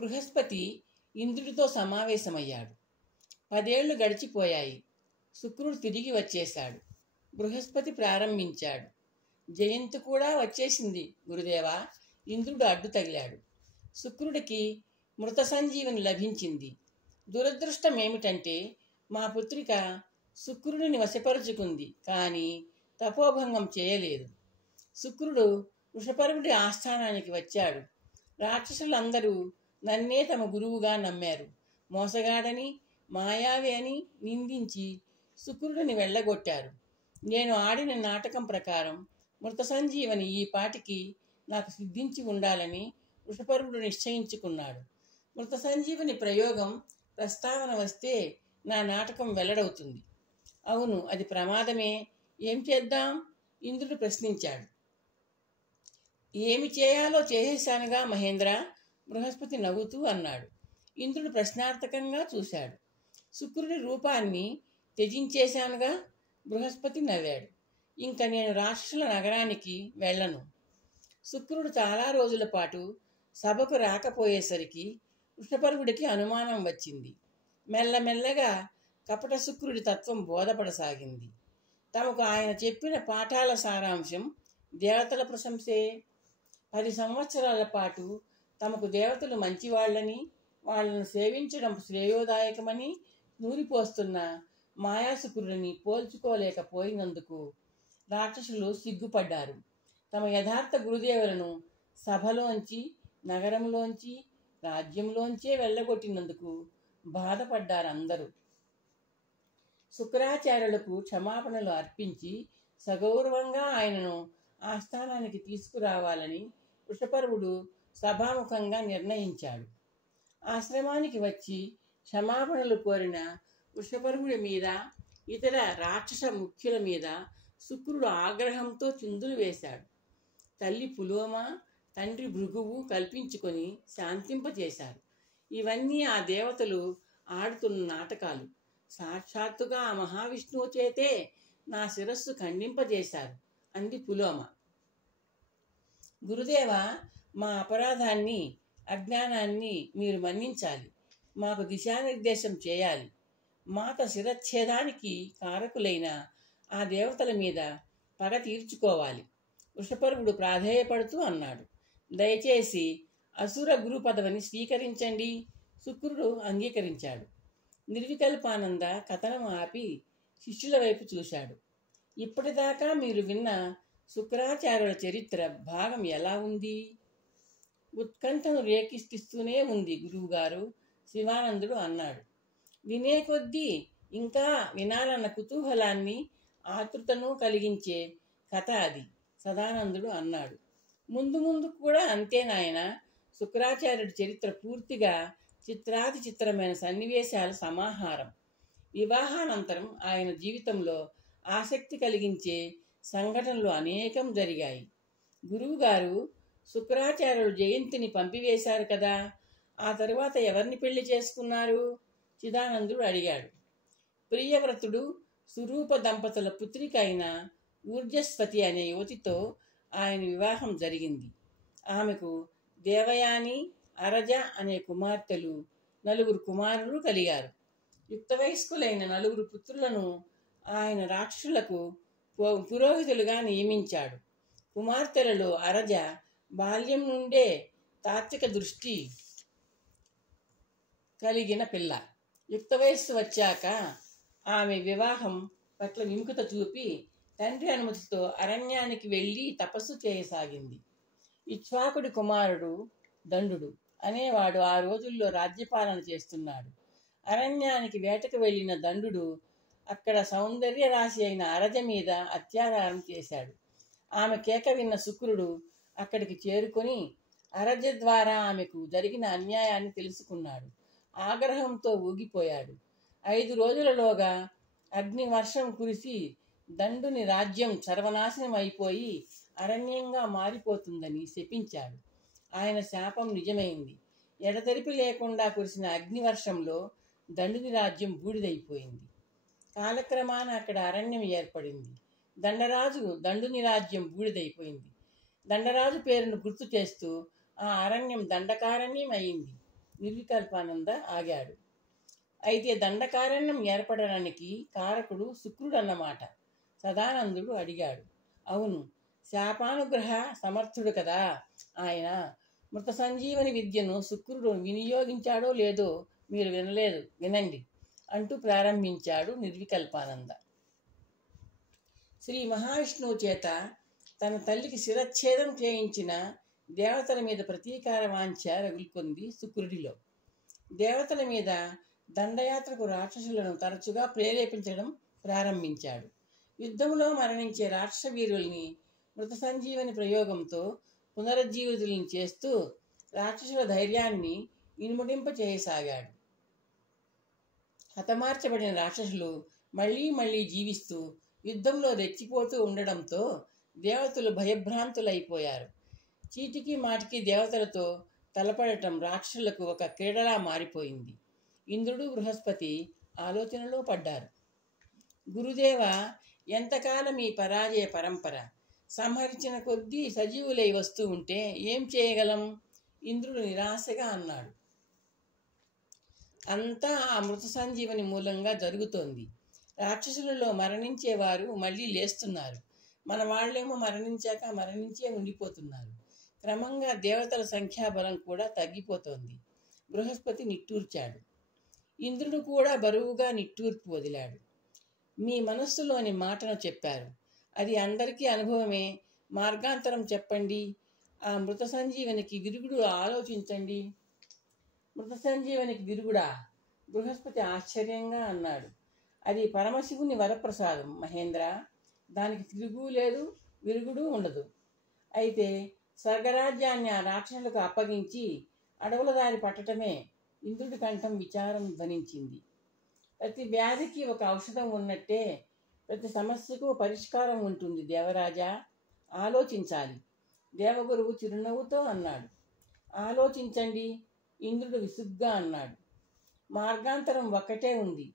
బృహస్పతి ఇంద్రుడితో సమావేశమయ్యాడు. 10 ఏళ్లు గడిచిపోయాయి. శుక్రుడు తిరిగి వచ్చేశాడు. బృహస్పతి ప్రారంభించాడు. జయంతి కూడా వచ్చేసింది గురుదేవా. ఇంద్రుడు అడ్డు తగిలాడు. శుక్రుడికి మృత సంజీవని లభించింది. దురదృష్టం ఏమిటంటే మా పుత్రిక శుక్రుడిని వశపరుచుకుంది, కానీ తపోభంగం చేయలేదు. శుక్రుడు వృషపర్వుడి ఆస్థానానికి వచ్చాడు. రాక్షసులందరూ నన్నే తమ గురువుగా నమ్మారు. మోసగాడని, మాయావి అని నిందించి శుక్రుడిని వెళ్ళగొట్టారు. నేను ఆడిన నాటకం ప్రకారం మృత సంజీవని ఈ పాటికి నాకు సిద్ధించి ఉండాలని వృషపర్వుడు నిశ్చయించుకున్నాడు. మృత సంజీవని ప్రయోగం ప్రస్తావన వస్తే నా నాటకం వెల్లడవుతుంది. అవును, అది ప్రమాదమే. ఏం చేద్దాం? ఇంద్రుడు ప్రశ్నించాడు. ఏమి చేయాలో చేసేశానుగా మహేంద్ర, బృహస్పతి నవ్వుతూ అన్నాడు. ఇంద్రుడు ప్రశ్నార్థకంగా చూశాడు. శుక్రుడి రూపాన్ని త్యజించేశానుగా, బృహస్పతి నవ్వాడు. ఇంక నేను రాక్షసుల నగరానికి వెళ్ళను. శుక్రుడు చాలా రోజుల పాటు సభకు రాకపోయేసరికి వృషపర్వుడికి అనుమానం వచ్చింది. మెల్లమెల్లగా కపట శుక్రుడి తత్వం బోధపడసాగింది. తమకు ఆయన చెప్పిన పాఠాల సారాంశం దేవతల ప్రశంసే. 10 సంవత్సరాల పాటు తమకు దేవతలు మంచివాళ్లని, వాళ్లను సేవించడం శ్రేయోదాయకమని నూరిపోస్తున్న మాయాశుక్రుడిని పోల్చుకోలేకపోయినందుకు రాక్షసులు సిగ్గుపడ్డారు. తమ యథార్థ గురుదేవులను సభలోంచి, నగరంలోంచి, రాజ్యంలోంచే వెళ్ళగొట్టినందుకు బాధపడ్డారు అందరూ. శుక్రాచార్యులకు క్షమాపణలు అర్పించి సగౌరవంగా ఆయనను ఆస్థానానికి తీసుకురావాలని వృషపర్వుడు సభాముఖంగా నిర్ణయించాడు. ఆశ్రమానికి వచ్చి క్షమాపణలు కోరిన వృషపర్వుడి మీద, ఇతర రాక్షస ముఖ్యుల మీద శుక్రుడు ఆగ్రహంతో చిందులు వేశాడు. తల్లి పులోమ, తండ్రి భృగువు కల్పించుకొని శాంతింపచేశారు. ఇవన్నీ ఆ దేవతలు ఆడుతున్న నాటకాలు. సాక్షాత్తుగా ఆ మహావిష్ణువు చేతే నా శిరస్సు ఖండింపజేశారు అంది పులోమ. గురుదేవ, మా అపరాధాన్ని, అజ్ఞానాన్ని మీరు మన్నించాలి. మాకు దిశానిర్దేశం చేయాలి. మాత శిరచ్ఛేదానికి కారకులైన ఆ దేవతల మీద పగ తీర్చుకోవాలి. వృషపర్వుడు ప్రాధేయపడుతూ అన్నాడు. దయచేసి అసుర గురు పదవిని స్వీకరించండి. శుక్రుడు అంగీకరించాడు. నిర్వికల్పానంద కథనం ఆపి శిష్యుల వైపు చూశాడు. ఇప్పటిదాకా మీరు విన్న శుక్రాచార్యుల చరిత్ర భాగం ఎలా ఉంది? ఉత్కంఠను రేకిస్తూనే ఉంది గురువుగారు, శివానందుడు అన్నాడు. వినే కొద్దీ ఇంకా వినాలన్న కుతూహలాన్ని, ఆతృతను కలిగించే కథ అది, సదానందుడు అన్నాడు. ముందు ముందు కూడా అంతే నాయన. శుక్రాచార్యుడి చరిత్ర పూర్తిగా చిత్రాతి చిత్రమైన సన్నివేశాల సమాహారం. వివాహానంతరం ఆయన జీవితంలో ఆసక్తి కలిగించే సంఘటనలు అనేకం జరిగాయి. గురువుగారు శుక్రాచార్యుడు జయంతిని పంపివేశారు కదా, ఆ తరువాత ఎవరిని పెళ్లి చేసుకున్నారు? చిదానందుడు అడిగాడు. ప్రియవ్రతుడు సురూప దంపతుల పుత్రిక అయిన ఊర్జస్వతి అనే యువతితో ఆయన వివాహం జరిగింది. ఆమెకు దేవయాని, అరజ అనే కుమార్తెలు, 4 కుమారులు కలిగారు. యుక్త వయస్కులైన 4 పుత్రులను ఆయన రాక్షసులకు పురోహితులుగా నియమించాడు. కుమార్తెలలో అరజ బాల్యం నుండే తాత్విక దృష్టి కలిగిన పిల్ల. యుక్త వయస్సు వచ్చాక ఆమె వివాహం పట్ల విముఖత చూపి తండ్రి అనుమతితో అరణ్యానికి వెళ్ళి తపస్సు చేయసాగింది. ఇక్ష్వాకుడి కుమారుడు దండుడు అనేవాడు ఆ రోజుల్లో రాజ్యపాలన చేస్తున్నాడు. అరణ్యానికి వేటకు వెళ్ళిన దండుడు అక్కడ సౌందర్య రాశి అయిన అరజ మీద అత్యాచారం చేశాడు. ఆమె కేక విన్న శుక్రుడు అక్కడికి చేరుకొని అరజ ద్వారా ఆమెకు జరిగిన అన్యాయాన్ని తెలుసుకున్నాడు. ఆగ్రహంతో ఊగిపోయాడు. 5 రోజులలోగా అగ్నివర్షం కురిసి దండుని రాజ్యం సర్వనాశనం అయిపోయి అరణ్యంగా మారిపోతుందని శపించాడు. ఆయన శాపం నిజమైంది. ఎడతెరిపి లేకుండా కురిసిన అగ్నివర్షంలో దండుని రాజ్యం బూడిదైపోయింది. కాలక్రమాన అక్కడ అరణ్యం ఏర్పడింది. దండరాజు దండుని రాజ్యం బూడిదైపోయింది. దండరాజు పేరును గుర్తు చేస్తూ ఆ అరణ్యం దండకారణ్యం అయింది. నిర్వికల్పానంద ఆగాడు. అయితే దండకారణ్యం ఏర్పడడానికి కారకుడు శుక్రుడు అన్నమాట. సదానందుడు అడిగాడు. అవును, శాపానుగ్రహ సమర్థుడు కదా ఆయన. మృత సంజీవని విద్యను శుక్రుడు వినియోగించాడో లేదో మీరు వినలేదు, వినండి అంటూ ప్రారంభించాడు నిర్వికల్పానంద. శ్రీ మహావిష్ణువు చేత తన తల్లికి శిరచ్ఛేదం చేయించిన దేవతల మీద ప్రతీకార వాంఛ రగులుకుంది శుక్రుడిలో. దేవతల మీద దండయాత్రకు రాక్షసులను తరచుగా ప్రేరేపించడం ప్రారంభించాడు. యుద్ధంలో మరణించే రాక్షస వీరుల్ని మృత సంజీవని ప్రయోగంతో పునరుజ్జీవితులను చేస్తూ రాక్షసుల ధైర్యాన్ని ఇనుముడింప చేయసాగాడు. హతమార్చబడిన రాక్షసులు మళ్లీ మళ్లీ జీవిస్తూ యుద్ధంలో రెచ్చిపోతూ ఉండడంతో దేవతలు భయభ్రాంతులైపోయారు. చీటికి మాటికి దేవతలతో తలపడటం రాక్షసులకు ఒక క్రీడలా మారిపోయింది. ఇంద్రుడు, బృహస్పతి ఆలోచనలో పడ్డారు. గురుదేవ, ఎంతకాలం ఈ పరాజయ పరంపర? సంహరించిన కొద్దీ సజీవులై వస్తూ ఉంటే ఏం చేయగలం? ఇంద్రుడు నిరాశగా అన్నాడు. అంతా ఆ మృత సంజీవని మూలంగా జరుగుతోంది. రాక్షసులలో మరణించేవారు మళ్ళీ లేస్తున్నారు. మన వాళ్ళేమో మరణించే ఉండిపోతున్నారు. క్రమంగా దేవతల సంఖ్యాబలం కూడా తగ్గిపోతోంది. బృహస్పతి నిట్టూర్చాడు. ఇంద్రుడు కూడా బరువుగా నిట్టూర్పు వదిలాడు. మీ మనస్సులోని మాటను చెప్పారు. అది అందరికీ అనుభవమే. మార్గాంతరం చెప్పండి. ఆ మృత సంజీవనికి విరుగుడు ఆలోచించండి. మృత సంజీవనికి విరుగుడా? బృహస్పతి ఆశ్చర్యంగా అన్నాడు. అది పరమశివుని వరప్రసాదం మహేంద్ర. దానికి తిరుగు లేదు, విరుగుడు ఉండదు. అయితే స్వర్గరాజ్యాన్ని ఆ రాక్షసులకు అప్పగించి అడవుల దారి పట్టటమే. ఇంద్రుడి కంఠం విచారం ధ్వనించింది. ప్రతి వ్యాధికి ఒక ఔషధం ఉన్నట్టే ప్రతి సమస్యకు పరిష్కారం ఉంటుంది దేవరాజా. ఆలోచించాలి. దేవగురువు చిరునవ్వుతో అన్నాడు. ఆలోచించండి, ఇంద్రుడు విసుగ్గా అన్నాడు. మార్గాంతరం ఒక్కటే ఉంది.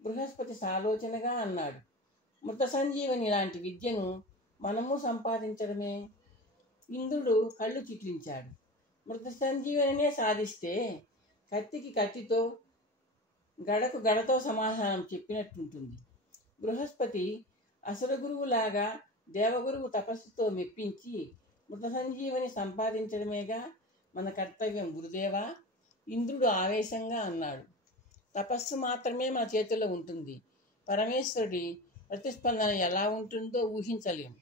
బృహస్పతి సాలోచనగా అన్నాడు. మృత సంజీవని లాంటి విద్యను మనము సంపాదించడమే. ఇంద్రుడు కళ్ళు చిట్లించాడు. మృత సంజీవనినే సాధిస్తే కత్తికి కత్తితో, గడకు గడతో సమాధానం చెప్పినట్టుంటుంది. బృహస్పతి అసుర గురువులాగా దేవగురువు తపస్సుతో మెప్పించి మృత సంజీవని సంపాదించడమేగా మన కర్తవ్యం గురుదేవా. ఇంద్రుడు ఆవేశంగా అన్నాడు. తపస్సు మాత్రమే మన చేతుల్లో ఉంటుంది. పరమేశ్వరుడి ప్రతిస్పందన ఎలా ఉంటుందో ఊహించలేం.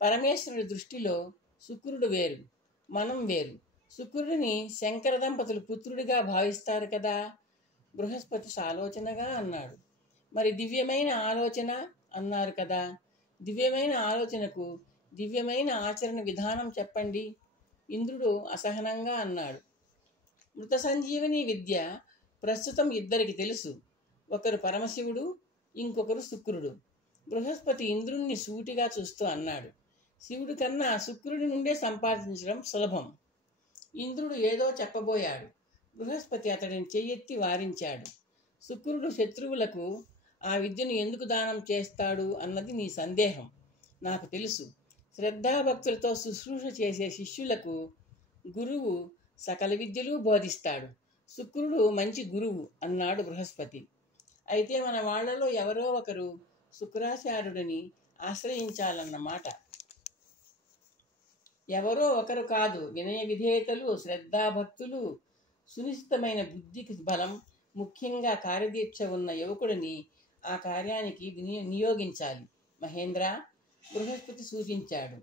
పరమేశ్వరుడి దృష్టిలో శుక్రుడు వేరు, మనం వేరు. శుక్రుడిని శంకర దంపతులు పుత్రుడిగా భావిస్తారు కదా. బృహస్పతి సాలోచనగా అన్నాడు. మరి దివ్యమైన ఆలోచన అన్నారు కదా. దివ్యమైన ఆలోచనకు దివ్యమైన ఆచరణ విధానం చెప్పండి. ఇంద్రుడు అసహనంగా అన్నాడు. మృత సంజీవని విద్య ప్రస్తుతం ఇద్దరికి తెలుసు. ఒకరు పరమశివుడు, ఇంకొకరు శుక్రుడు. బృహస్పతి ఇంద్రుణ్ణి సూటిగా చూస్తూ అన్నాడు. శివుడి కన్నా శుక్రుడి నుండే సంపాదించడం సులభం. ఇంద్రుడు ఏదో చెప్పబోయాడు. బృహస్పతి అతడిని చెయ్యెత్తి వారించాడు. శుక్రుడు శత్రువులకు ఆ విద్యను ఎందుకు దానం చేస్తాడు అన్నది నీ సందేహం. నాకు తెలుసు. శ్రద్ధాభక్తులతో శుశ్రూష చేసే శిష్యులకు గురువు సకల విద్యలు బోధిస్తాడు. శుక్రుడు మంచి గురువు అన్నాడు బృహస్పతి. అయితే మన వాళ్లలో ఎవరో ఒకరు శుక్రాచార్యుడిని ఆశ్రయించాలన్నమాట. ఎవరో ఒకరు కాదు, వినయ విధేయతలు, శ్రద్ధాభక్తులు, సునిశ్చితమైన బుద్ధికి బలం, ముఖ్యంగా కార్యదీక్ష ఉన్న యువకుడిని ఆ కార్యానికి నియోగించాలి మహేంద్ర. బృహస్పతి సూచించాడు.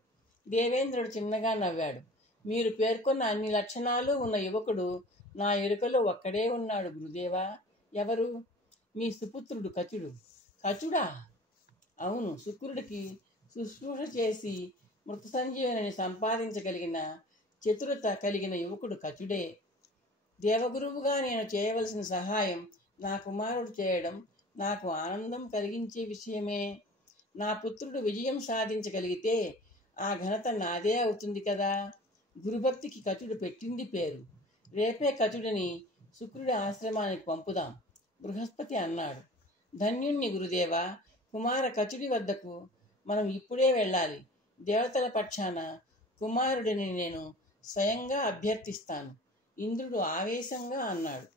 దేవేంద్రుడు చిన్నగా నవ్వాడు. మీరు పేర్కొన్న అన్ని లక్షణాలు ఉన్న యువకుడు నా ఎరుకలో ఒక్కడే ఉన్నాడు గురుదేవా. ఎవరు? మీ సుపుత్రుడు కచుడు. కచుడా? అవును, శుక్రుడికి శుశ్రూష చేసి మృత సంజీవనిని సంపాదించగలిగిన చతురత కలిగిన యువకుడు కచుడే. దేవగురువుగా నేను చేయవలసిన సహాయం నా కుమారుడు చేయడం నాకు ఆనందం కలిగించే విషయమే. నా పుత్రుడు విజయం సాధించగలిగితే ఆ ఘనత నాదే అవుతుంది కదా. గురుభక్తికి కచుడు పెట్టింది పేరు. రేపే కచుడిని శుక్రుడి ఆశ్రమానికి పంపుదాం, బృహస్పతి అన్నాడు. ధన్యుణ్ణి గురుదేవా. కుమార కచుడి వద్దకు మనం ఇప్పుడే వెళ్ళాలి. దేవతల పక్షాన కుమారుడిని నేను స్వయంగా అభ్యర్థిస్తాను. ఇంద్రుడు ఆవేశంగా అన్నాడు.